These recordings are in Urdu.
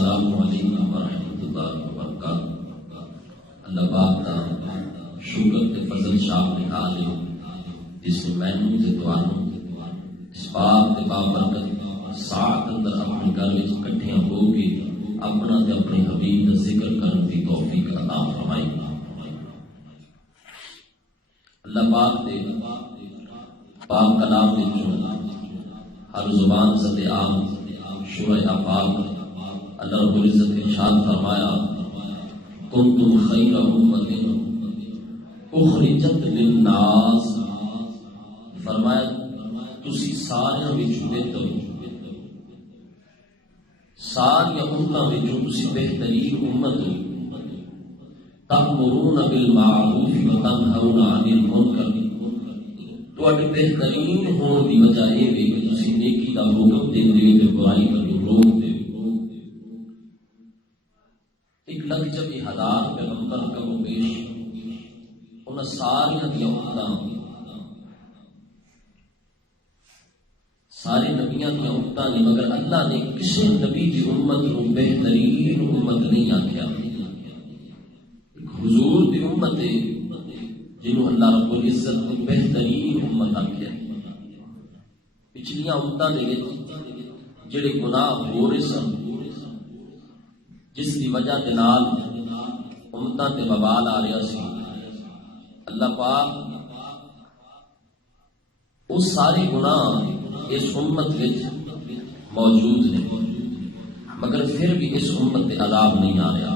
السلام علیکم ورحمۃ اللہ وبرکاتہ۔ اللہ پاک کا شکر تے فضل شاہ دکھا دے جس نے مینوں تے تانوں اس پاک تے بابرکت ساعت اندر اپنے گھر وچ اکٹھیاں ہو کے اپنا تے اپنے حبیب دا ذکر کرن دی توفیق عطا فرمائی۔ اللہ پاک دے پاک کلام وچوں ہر زبان زد عام شرع پاک اللہ رب العزت ارشاد فرمایا کنتم خیر امت اخرجت للناس، فرمایا تسی سارے وچوں بہتر، ساری امتاں وچوں تسی بہترین امت ہو، تأمرون بالمعروف وتنہون عن المنکر، تواڈے بہترین ہون دی وجہ یہ ہے کہ تسی نیکی دا حکم دیندے ہو تے برائی دا روک دے۔ ایک لگ جب ہزار پیغمبر کم و بیش انہاں ساریاں دی امتاں سارے نبیاں دی امتاں نے، مگر اللہ نے کسی نبی دی امت کو بہترین امت نہیں آکھیا۔ حضور دی امت ہے جنہوں اللہ رب العزت کو بہترین امت آکھیا۔ پچھلیاں امتاں دے وچ جڑے گناہ ہو رہے سن جس کی وجہ دے نال امتاں تے وبال آ رہا سی، اللہ پاک وہ سارے گناہ اس امت وچ موجود نے، مگر پھر بھی اس امت تے عذاب نہیں آ رہا،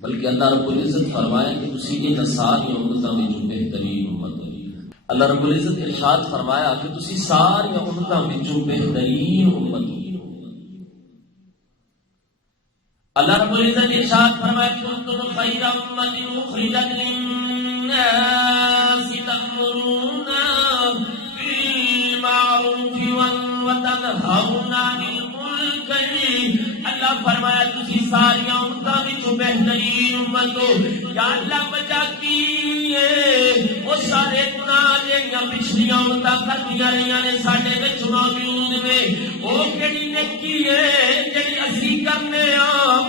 بلکہ اللہ رب العزت فرمایا کہ تسی ان ساری امتاں وچوں بہترین امت ہو۔ اللہ رب العزت ارشاد فرمایا کہ تسی ساری امتاں وچوں بہترین امت ہو۔ اللہ رب العزت ارشاد فرمایا کنتم خیر امت اخرجت للناس تأمرون بالمعروف وتنہون عن المنکر، اللہ فرمایا تسی ساری امتاں وچوں بہترین امت ہو۔ یا اللہ وجہ کی وہ سارے گناہ جہاں پچھلیاں امتاں کردیاں رہیاں نے ساڈے وچ موجود نے، وہ کہڑی نیکی ہے جہی اسی کرنے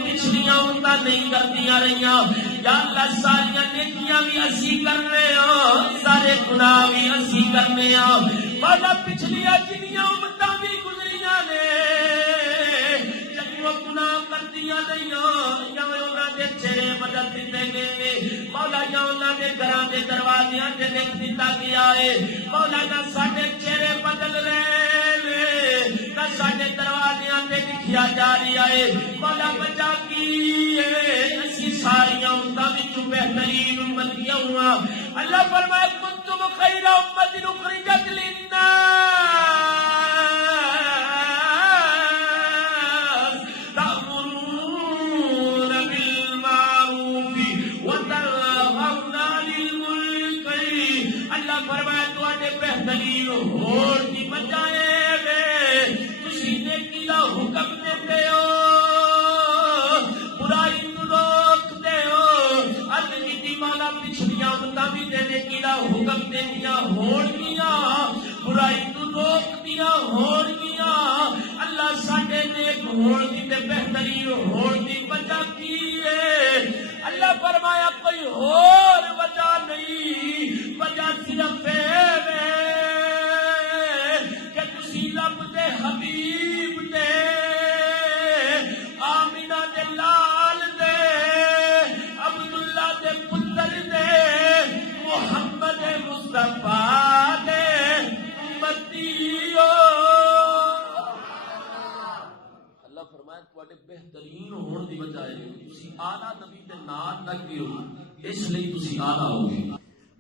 پچھلیاں امتاں نہیں کردیاں رہیاں۔ یا اللہ ساری نیکیاں بھی اسی کرنے سارے گناہ بھی اسی کرنے مولا پچھلیاں جنیاں امتاں بھی گزریاں نے جب وہ گناہ کردیاں رہیاں یا انہاں دے چہرے بدل دتے گئے مولا، یا انہاں دے گھراں دے دروازیاں تے لکھ دتا گیا ہے مولا نہ ساڈے چہرے بدل رہے نہ ساڈے دروازیاں تے لکھیا جا رہا ہے مولا بچا کی اسی ساری امتاں وچوں بہترین امت کیوں ہاں۔ اللہ فرمایا کنتم خیر امت اخرجت للناس تأمرون بالمعروف وتنہون عن المنکر، اللہ فرمایا تواڈے بہترین ہون دی وجہ تسی نیکی دا حکم دیندے ہو، برائی نو روک دے ہو۔ عرض کیتی مولا پچھلیاں امتاں بھی نیکی دا حکم دیندیاں ہون گیاں، برائی نو روک دیاں ہون گیاں، اللہ ساڈے نیک ہون دی تے بہترین ہون دی وجہ کی ہے؟ اللہ فرمایا کوئی اور وجہ نہیں، وجہ صرف ہے کہ تسی رب دے حبیب دے آمینہ دے لال دے عبداللہ دے پتر دے محمد مصطفیٰ دے امتی ہو۔ اللہ فرمایا تواڈے بہترین ہون دی وجہ ہے تسی اعلیٰ نبی دے نال لگ گئے ہو، اس لیے تسی اعلیٰ ہو گئے۔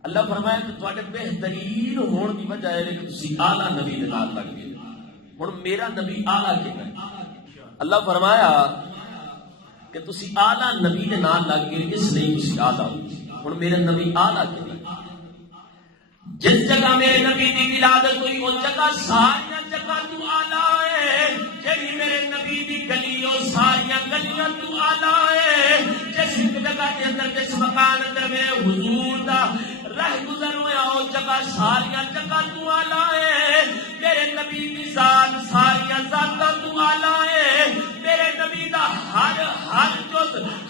اللہ فرمایا کہ تواڈے بہترین ہون دی وجہ ہے کہ تسی اعلیٰ نبی دے نال لگ گئے۔ ہن میرا نبی اعلیٰ کہنا ہے، اللہ فرمایا کہ تسی اعلیٰ نبی دے نال لگ گئے اس لیے تسی اعلیٰ ہو۔ ہن میرا نبی اعلیٰ کہنا ہے، جس جگہ میرے نبی دی ولادت ہوئی اس جگہ ساری جگہ تو اعلیٰ ہے، جڑی میرے نبی دی گلی وہ ساری گلیاں تو اعلیٰ ہے، جس جگہ کے اندر جس مکان اندر میرے حضور دا رہ گزر ہوا اس جگہ ساری جگہ تو اعلیٰ ہے، میرے نبی دی ذات ساری ذاتاں تو اعلیٰ ہے،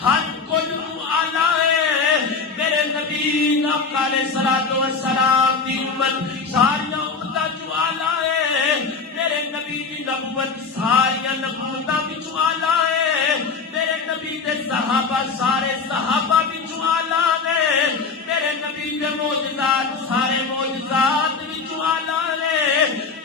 ہر کل آلہ ہے میرے نبی آقا علیہ الصلوۃ والسلام دی امت ساری امتاں چوں آلہ ہے میرے نبی دی نبوت ساری نبوتاں وچوں آلہ ہے میرے نبی دے صحابہ سارے صحابہ وچوں آلہ نے میرے نبی دے معجزات سارے معجزات وچوں آلہ نے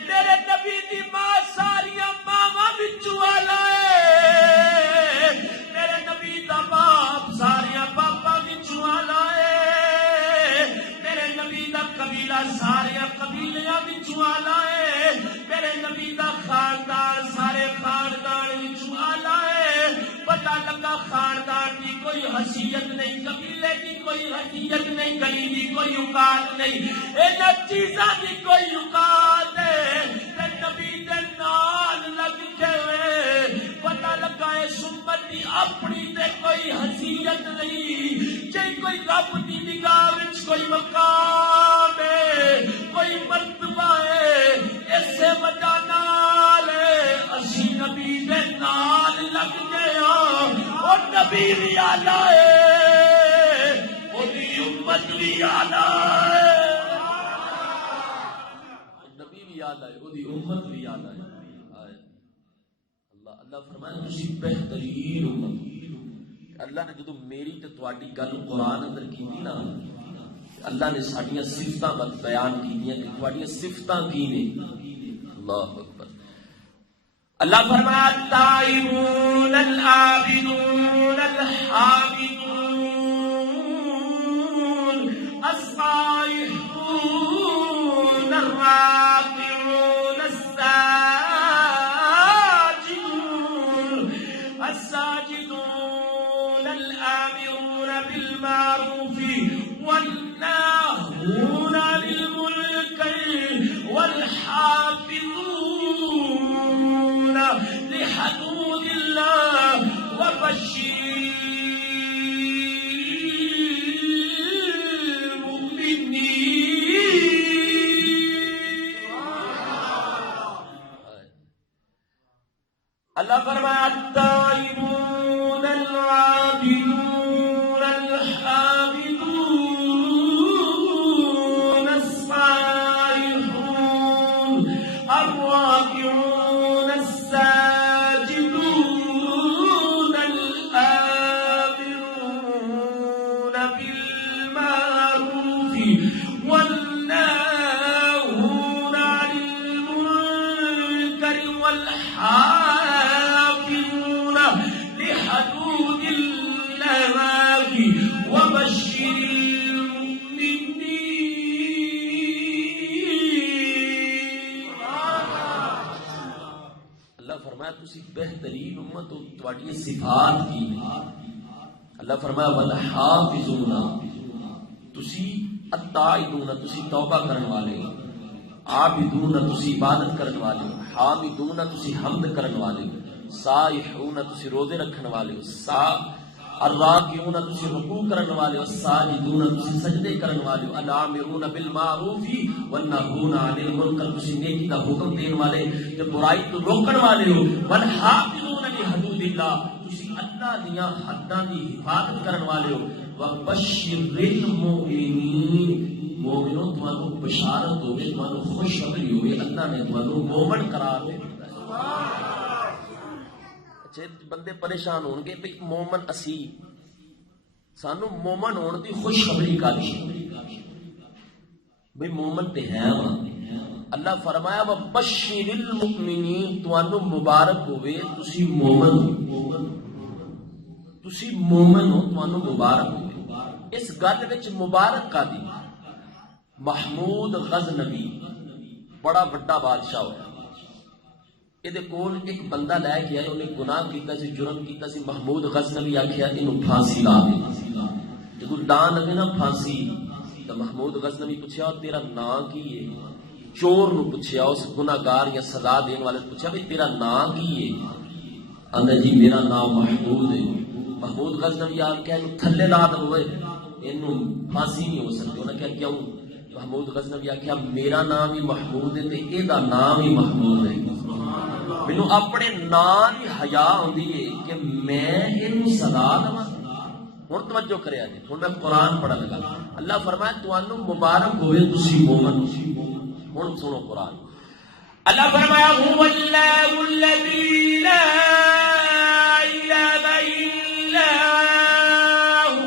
میرے نبی دی ماں ساری ماواں وچوں آلہ ہے میرے نبی دا باپ ساری باپاں وچوں آلہ ہے میرے نبی دا قبیلہ سارے قبیلیاں وچوں آلہ ہے میرے نبی دا خاندان سارے خاندان وچوں آلہ ہے پتہ لگا خاندان کی کوئی حیثیت نہیں قبیلے کی کوئی حیثیت نہیں گلی کی کوئی اوقات نہیں ان چیزاں کی کوئی اوقات ہے تے نبی دے نال لگ کے پتہ لگا ہے امت دی اپنی تے کوئی حیثیت نہیں جے کوئی رب دی نگاہ وچ کوئی مقام ہے کوئی مرتبہ ہے اس وجہ نال اسی نبی دے نال لگ گئے اور نبی بھی آلہ ہے وہی امت بھی آلہ ہے نبی بھی آلہ ہے وہی امت بھی آلہ ہے اللہ فرمایا تسی بہترین امت اللہ نے جدو میری تے تواڈی گل قرآن اندر کیتی نا اللہ نے ساڈیاں صفتاں بیان کیتیاں کہ تواڈیاں صفتاں کی نے اللہ اکبر اللہ فرمایا التائبون العابدون الحامدون السائحون الراكعون الساجدون الآمرون بالمعروف والناهون عن المنكر والحافظون لحدود الله وبشر اللہ فرمایا التائبون العابدون الحامدون السائحون الراكعون الساجدون الآمرون بالمعروف والناهون عن المنكر والحافظون لحدود الله وبشر المؤمنين اللہ فرمایا تسی بہترین امت ہو تواڈی صفات کی اللہ فرمایا والحافظون تسی التائبون تسی توبہ کرنے والے عابدون تسی عبادت کرنے والے حامدون تسی حمد کرنے والے سائحون تسی روزے رکھنے والے الراکعون تسی رکوع کرنے والے الساجدون تسی سجدے کرنے والے الامرون بالمعروف والناہون عن المنکر تسی نیکی کا حکم دینے والے تے برائی تو روکنے والے ہو والحافظون لحدود اللہ تسی اللہ دیاں حداں دی حفاظت کرنے والے ہو وبشر المؤمنین مومنوں تمہاروں بشارت ہوئے تمہاروں خوشخبری ہوئے اللہ نے تمہاروں مومن قرار دے دیتا ہے اچھے بندے پریشان ہوں گے بھئی مومن اسی سانو مومن ہونے دی خوشخبری کا دی بھئی مومن تے ہیں اللہ فرمایا وبشر المؤمنین تمہاروں مبارک ہوئے تسی مومن ہو تمہاروں مبارک ہوئے اس گل وچ مبارک کا دی محمود غزنوی بڑا بڑا بادشاہ ہوا یہ کول ایک بندہ لے کے آیا انہیں گناہ کیتا سی جرم کیتا سی محمود غزنوی آکھیا انہوں پھانسی لا دے جب لان لگے نا پھانسی تو محمود غزنوی پوچھا تیرا نام کی ہے چور نو پوچھا اس گناہگار یا سزا دین والے پوچھا بھئی تیرا نام کی ہے اندر جی میرا نام محمود ہے محمود غزنوی آکھیا انہوں تھلے لا دے ہوئے انہوں پھانسی نہیں ہو سکتے انہوں نے کہا کیوں محمود غزنوی آکھیا میرا نام ہی محمود ہے تے اے دا نام ہی محمود ہے مینوں اپنے نام دی حیا ہوندی ہے کہ میں اینوں صدا دواں. ہن توجہ کریا جی، ہن میں قرآن پڑھن لگا. اللہ فرمایا تانوں مبارک ہوئے تسی مومن. ہن سنو قرآن. اللہ فرمایا هو اللہ الذی لا الہ الا هو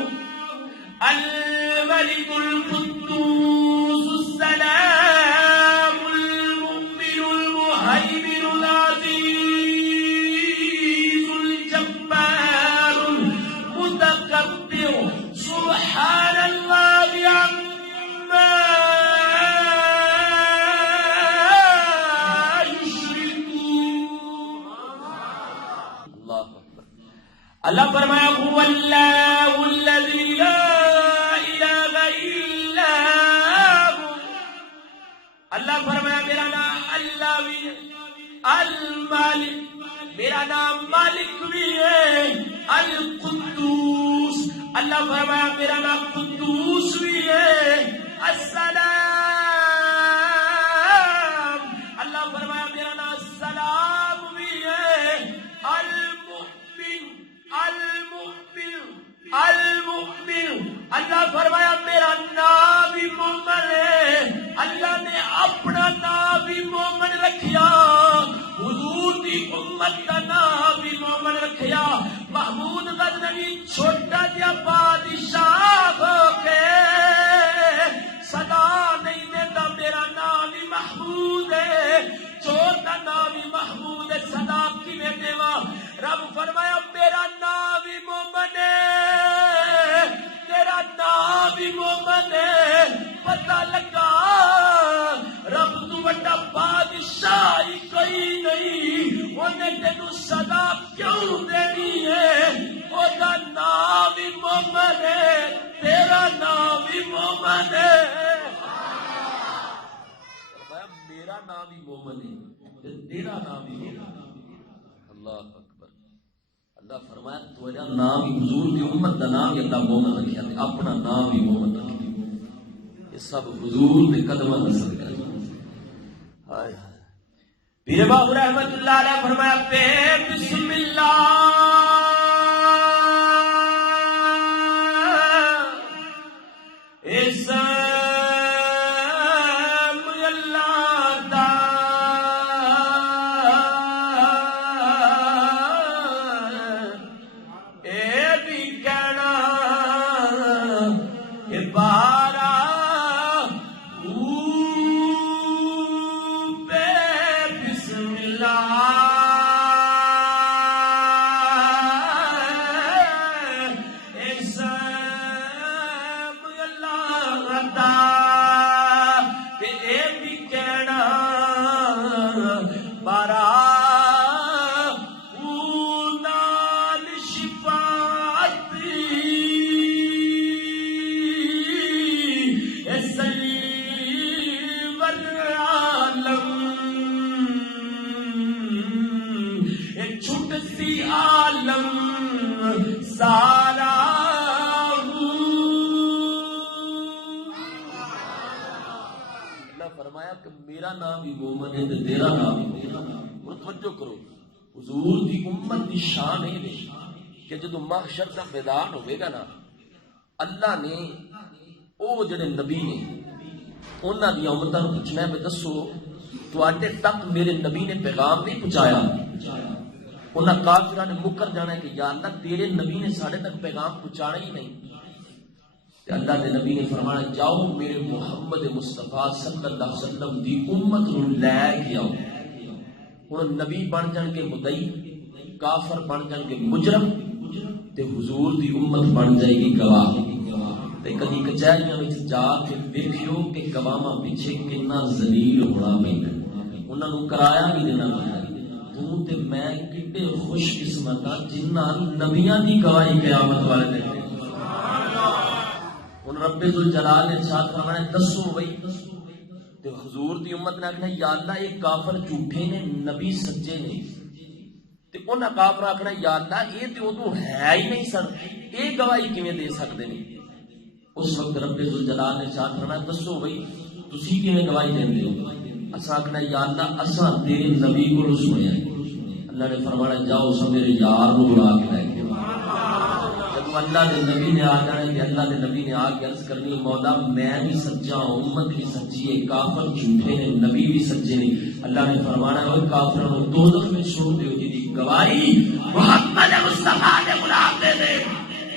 الملک القدوس السلام المؤمن المہیمن العزیز الجبار المتکبر سبحان اللہ عما اللہ فرمایا هو اللہ الذی لا الہ الا هو. اللہ فرمایا میرا نام اللہ بھی ہے، المالک میرا نام مالک بھی ہے، القدوس اللہ فرمایا میرا نام قدوس بھی ہے، السلام اللہ فرمایا میرا نام السلام بھی ہے، المؤمن اللہ فرمایا میرا نام بھی مومن ہے. اللہ نے اپنا نام بھی مومن رکھیا، حضور دی امت کا نام بھی مومن رکھیا. محمود غزنوی چھوٹا جا بادشاہ ہو کے صدا نہیں دیتا میرا نام بھی محمود ہے، چھوٹا نام بھی محمود ہے، صدا کیویں دیواں؟ رب فرمایا میرا نام بھی مومن ہے، تیرا نام بھی مومن ہے. پتہ لگا رب تو بڑا بادشاہ ہی کوئی نہیں، انہیں تینوں صدا کیوں دینی ہے؟ وہ نام بھی مومن ہے، تیرا نام بھی مومن ہے. میرا نام بھی مومن ہے، تیرا نام بھی مومن ہے. اللہ اکبر. اللہ فرمایا تیرا نام بھی حضور کی امت کا نام ہی اللہ مومن رکھیا تے اپنا نام بھی مومن رکھیا. یہ سب حضور کے قدموں کا صدقہ ہے. ہائے ہائے. پیر بابو رحمت اللہ علیہ فرمایا بسم اللہ میرا نام بھی مومن ہے تے تیرا نام بھی مومن ہے. توجہ کرو، حضور دی امت دی شان ہے کہ جدو محشر دا میدان ہوئے گا نا، اللہ نے او جڑے نبی نے انہاں دی امتاں نوں پوچھنا ہے دسو تواڈے تک میرے نبی نے پیغام نہیں پہنچایا؟ انہاں کافراں نے مکر جانا ہے کہ یا اللہ تیرے نبی نے ساڈے تک پیغام پہنچانا ہی نہیں. اللہ کے نبی نے فرمایا جاؤ میرے محمد مصطفیٰ صلی اللہ علیہ وسلم دی امت نو لے کے آؤ. ہن نبی بن جان کے مدعی، کافر بن جان کے مجرم، تے حضور دی امت بن جائے گی گواہ. تے کدی کچہریاں وچ جا کے ویکھیو کہ گواہاں پیچھے کتنا ذلیل ہونا پیندا، انہاں نوں کرایہ بھی دینا پیندا. تو تے میں کتنے خوش قسمت ہاں جنہاں نبیاں دی گواہی قیامت والے دن. ان رب ذوالجلال نے ارشاد فرمایا دسو بھائی، تے حضور دی امت نے آخنا یا اللہ یہ کافر جھوٹے نے نبی سچے نے. تے انہاں کافر آخنا یا اللہ یہ تے ادو ہے ہی نہیں سن، یہ گواہی کیویں دے سکتے ہیں؟ اس وقت رب ذوالجلال نے ارشاد فرمایا دسو بھائی تسی کیویں گواہی دیندے ہو؟ اساں آخنا یا اللہ اساں تیرے نبی کو سنیا اللہ نے فرمایا جاؤ سب میرے یار کو بلا کے لے کے جب اللہ کے نبی نے آ جانا کہ اللہ کے نبی نے آ کے عرض کرنی مولا میں بھی سچا ہوں امت بھی سچی ہے کافر جھوٹے نے نبی بھی سچے نے اللہ نے فرمانا ہے کافروں کو دوزخ میں چھوڑ دیو جی دی گواہی محمد مصطفیٰ نے غلام دے دے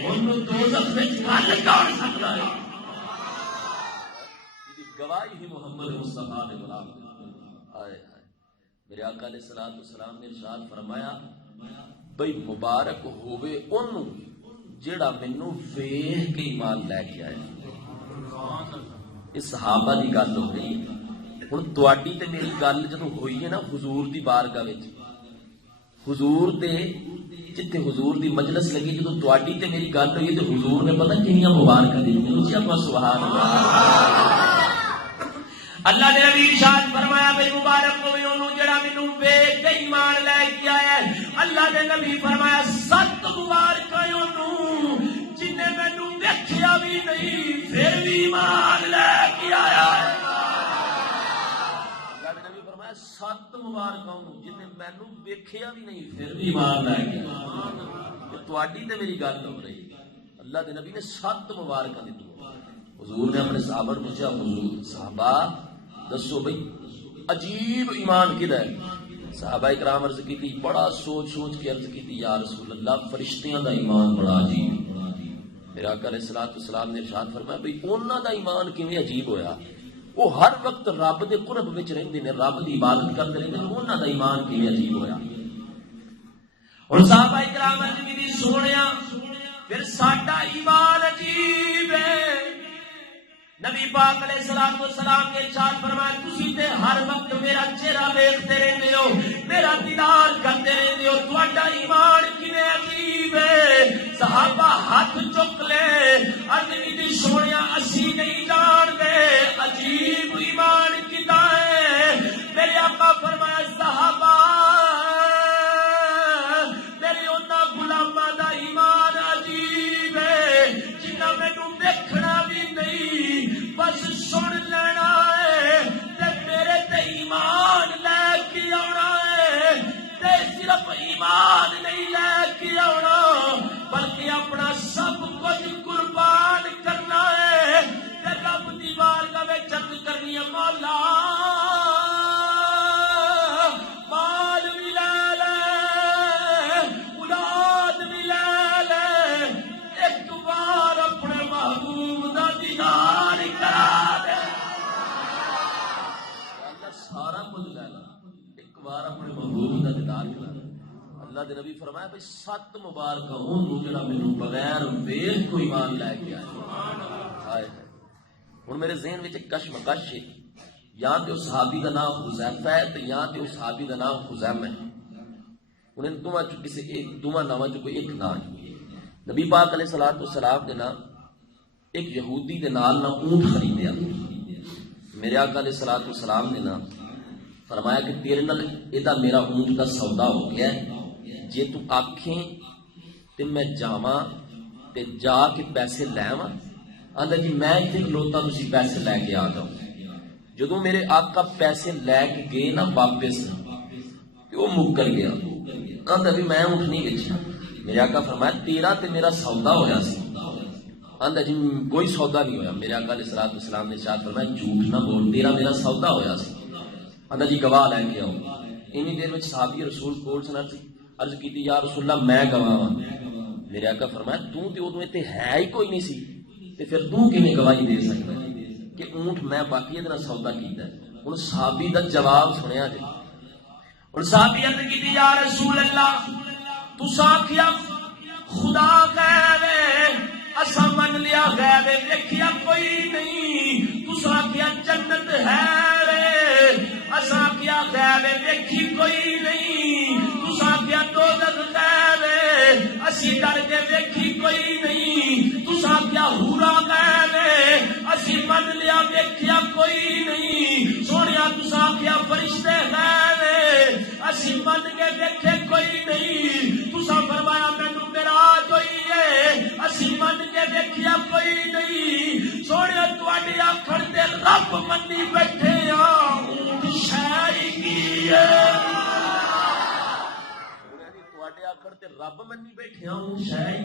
انہوں دوزخ میں گل کون سکتا ہے گواہی ہی محمد مصطفیٰ نے غلام دے آئے میرے آقا علیہ السلام نے ارشاد فرمایا بھئی مبارک ہوئے انہوں جیڑا مینوں ویکھ کے ایمان لے کے آئے اس صحابہ دی گل ہو گئی ہن تواڈی تے میری گل جدوں ہوئی ہے نا حضور دی بارگاہ وچ حضور دے جتھے حضور دی مجلس لگی جدوں تواڈی تے میری گل ہوئی تے حضور نے پتہ کنیاں مبارکاں دتیاں اونچی آکھو سبحان اللہ اللہ نے نبی ارشاد فرمایا بھئی مبارک ہوئے انہوں جڑا مینوں ویکھ کے ایمان لے کے آیا ہے اللہ نے نبی فرمایا 7 مبارک انہوں جن نے مینوں ویکھیا بھی نہیں پھر بھی ایمان لے کے آیا ہے اللہ نے نبی فرمایا 7 مبارک انہوں جن نے مینوں ویکھیا بھی نہیں پھر بھی ایمان لے کے آیا یہ تواڈی تے میری گل ہو رہی اللہ کے نبی نے 7 مبارکاں دتی حضور نے اپنے صحابہ کو پوچھا حضور صحابہ دسو بھئی عجیب ایمان کدھر ہے صحابہ اکرام عرض کی تھی بڑا سوچ سوچ کے عرض کی تھی یا رسول اللہ فرشتیاں دا ایمان بڑا عجیب میرے آقا علیہ السلام نے ارشاد فرمایا بھئی انہاں دا ایمان کیویں عجیب ہویا وہ ہر وقت رب دے قرب وچ رہندے نے رب دی عبادت کرتے رہندے نے انہاں دا ایمان کیویں عجیب ہویا اور صحابہ اکرام عرض کی تھی سونیا پھر ساڈا ایمان عجیب ہے نبی پاک علیہ السلام نے ارشاد فرمایا تسی تے ہر وقت میرا چہرہ دیکھتے رہندے ہو میرا دیدار کرتے رہندے ہو تہاڈا ایمان کنے عجیب ہے صحابہ ہاتھ چک لے عرض کی سونیا اسی نہیں جان دے عجیب ایمان کدا ہے میرے آقا فرمایا صحابہ میرے انہاں غلاماں دا ایمان عجیب ہے جنہاں مینوں دیکھنا بھی نہیں بس سن لینا ہے تے میرے تے ایمان لے کے آنا ہے تے صرف ایمان نہیں لے کے آنا بلکہ اپنا سب کچھ قربان کرنا ہے تے رب دی بارگاہ وچ عرض کرنی ہے مولا مال بھی لے لے اولاد بھی لے لے ایک بار اپنے محبوب دا دیدار کرا دے اللہ سارا کچھ لے لا ایک بار اپنے محبوب دا دیدار کرا دے اللہ دے نبی فرمایا بھئی 7 مبارک ہوں جڑا مینوں بغیر ویکھ کو ایمان لے کے آیا ہائے ہن میرے ذہن وچ ایک کشمکش ہے یا تے اس صحابی دا نام حذیفہ ہے تے یا تے اس صحابی دا نام خزیمہ ہے انہیں دوواں چ کسے ایک دوواں ناماں چ کوئی ایک نام ہے نبی پاک علیہ السلام نے نا ایک یہودی دے نال نہ اونٹ خریدیا میرے آقا علیہ السلام نے نا فرمایا کہ تیرے نال ایدا میرا اونٹ دا سودا ہو گیا ہے جے تو آکھیں تے میں جاواں تے جا کے پیسے لے آواں آندا جی میں ایتھے کھلوتا تسی پیسے لے کے آ جاؤ جدوں میرے آقا پیسے لے کے گئے نا واپس تے وہ مکر گیا آندا بھی میں اونٹ نہیں بیچیا میرے آقا فرمایا تیرا تے میرا سودا ہویا سی آندا جی کوئی سودا نہیں ہویا میرے آقا علیہ السلام نے ارشاد فرمایا جھوٹ نہ بول تیرا میرا سودا ہویا سی آندا جی گواہ لے کے آؤ انی دیر وچ صحابی رسول کول سن عرض کیتی یا رسول اللہ میں گواہ ہاں میرے آقا فرمایا تو تے اودوں تے ہے ہی کوئی نہیں سی تے پھر تو کیویں گواہی دے سکدا ہے کہ اونٹ میں باقی ادنا سودا کیتا ہے ہن صحابی دا جواب سنیا جی ہن صحابی عرض کیتی یا رسول اللہ تساں کیا خدا غیب ہے اسا من لیا غیب ہے دیکھیا کوئی نہیں تساں کیا جنت ہے اسا کیا غیب ہے دیکھی کوئی نہیں تساں کیا دوزخ غیب ہے اسی ڈر کے دیکھی کوئی نہیں تساں کیا حورا غیب ہے اسی من لیا دیکھیا کوئی نہیں سونیا تساں کیا فرشتے غیب ہے اسی من کے دیکھے کوئی نہیں تساں فرمایا مینوں معراج ہوئی ہے اسی من کے دیکھیا کوئی نہیں سونے تواڈی آکھن تے رب منی بیٹھے آ شاعری کی ہے رب منی بیٹھے ہوں شاید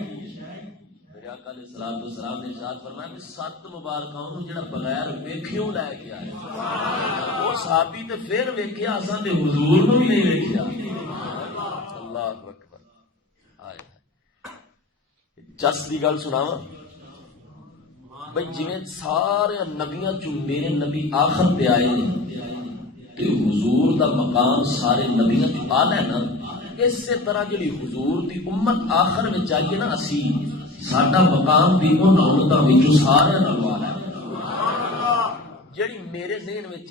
میرے آقا علیہ الصلوۃ والسلام نے ارشاد فرمایا کہ 7 مبارکاں نوں جڑا بغیر ویکھیوں لے کے آیا وہ صحابی تے پھر ویکھیا اساں تے حضور نوں بھی نہیں ویکھیا اللہ اکبر آئے جس دی گل سناواں بھئی جویں سارے نبیاں چوں میرے نبی آخر تے آئے نے تے حضور دا مقام سارے نبیاں چوں اعلی ہے نا اسی طرح جڑی حضور دی امت آخر وچ آئیے نا اسی ساڈا مقام بھی انہاں امتاں وچوں سارے نال اعلی ہے جڑی میرے ذہن وچ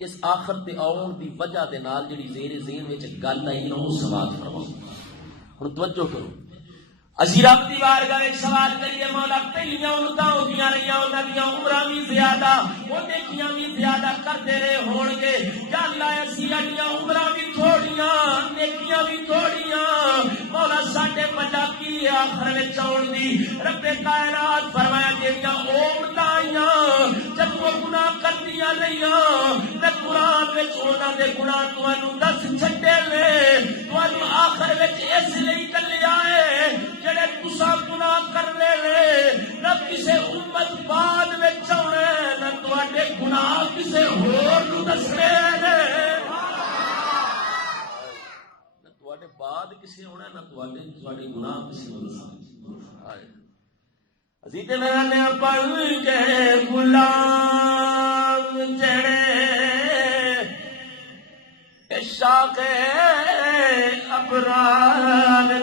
اس آخر تے آون دی وجہ دے نال جڑی زیر ذہن وچ گل آئی نا او سماعت فرماؤ ہن توجہ کرو اسی رب دی بارگاہ وچ سوال کریے مولا پہلیاں امتاں ہوندیاں رہیاں انہاں دیاں عمراں بھی زیادہ او نیکیاں بھی زیادہ کرتے رہے ہون گے یا اللہ اسی اڈیاں عمراں بھی تھوڑیاں نیکیاں بھی تھوڑیاں مولا ساڈے بچا کی آخر وچ آون دی رب کائنات فرمایا جیڑیاں امتاں آئیاں جب وہ گناہ کردیاں رہیاں تے قرآن وچ انہاں دے گناہ تانوں دس چھڈے لے تانوں آخر وچ اس لیے کلیا ہے جڑے تساں گناہ کر لے نہ کسے امت بعد وچ آونے نہ تواڈے گناہ کسے ہور نوں دسنے نے نہ تواڈے بعد کسے ہونا نہ تواڈے گناہ کسے نوں دسنے عزیز میرا نے پڑھ کے غلام جڑے عشاق ابرار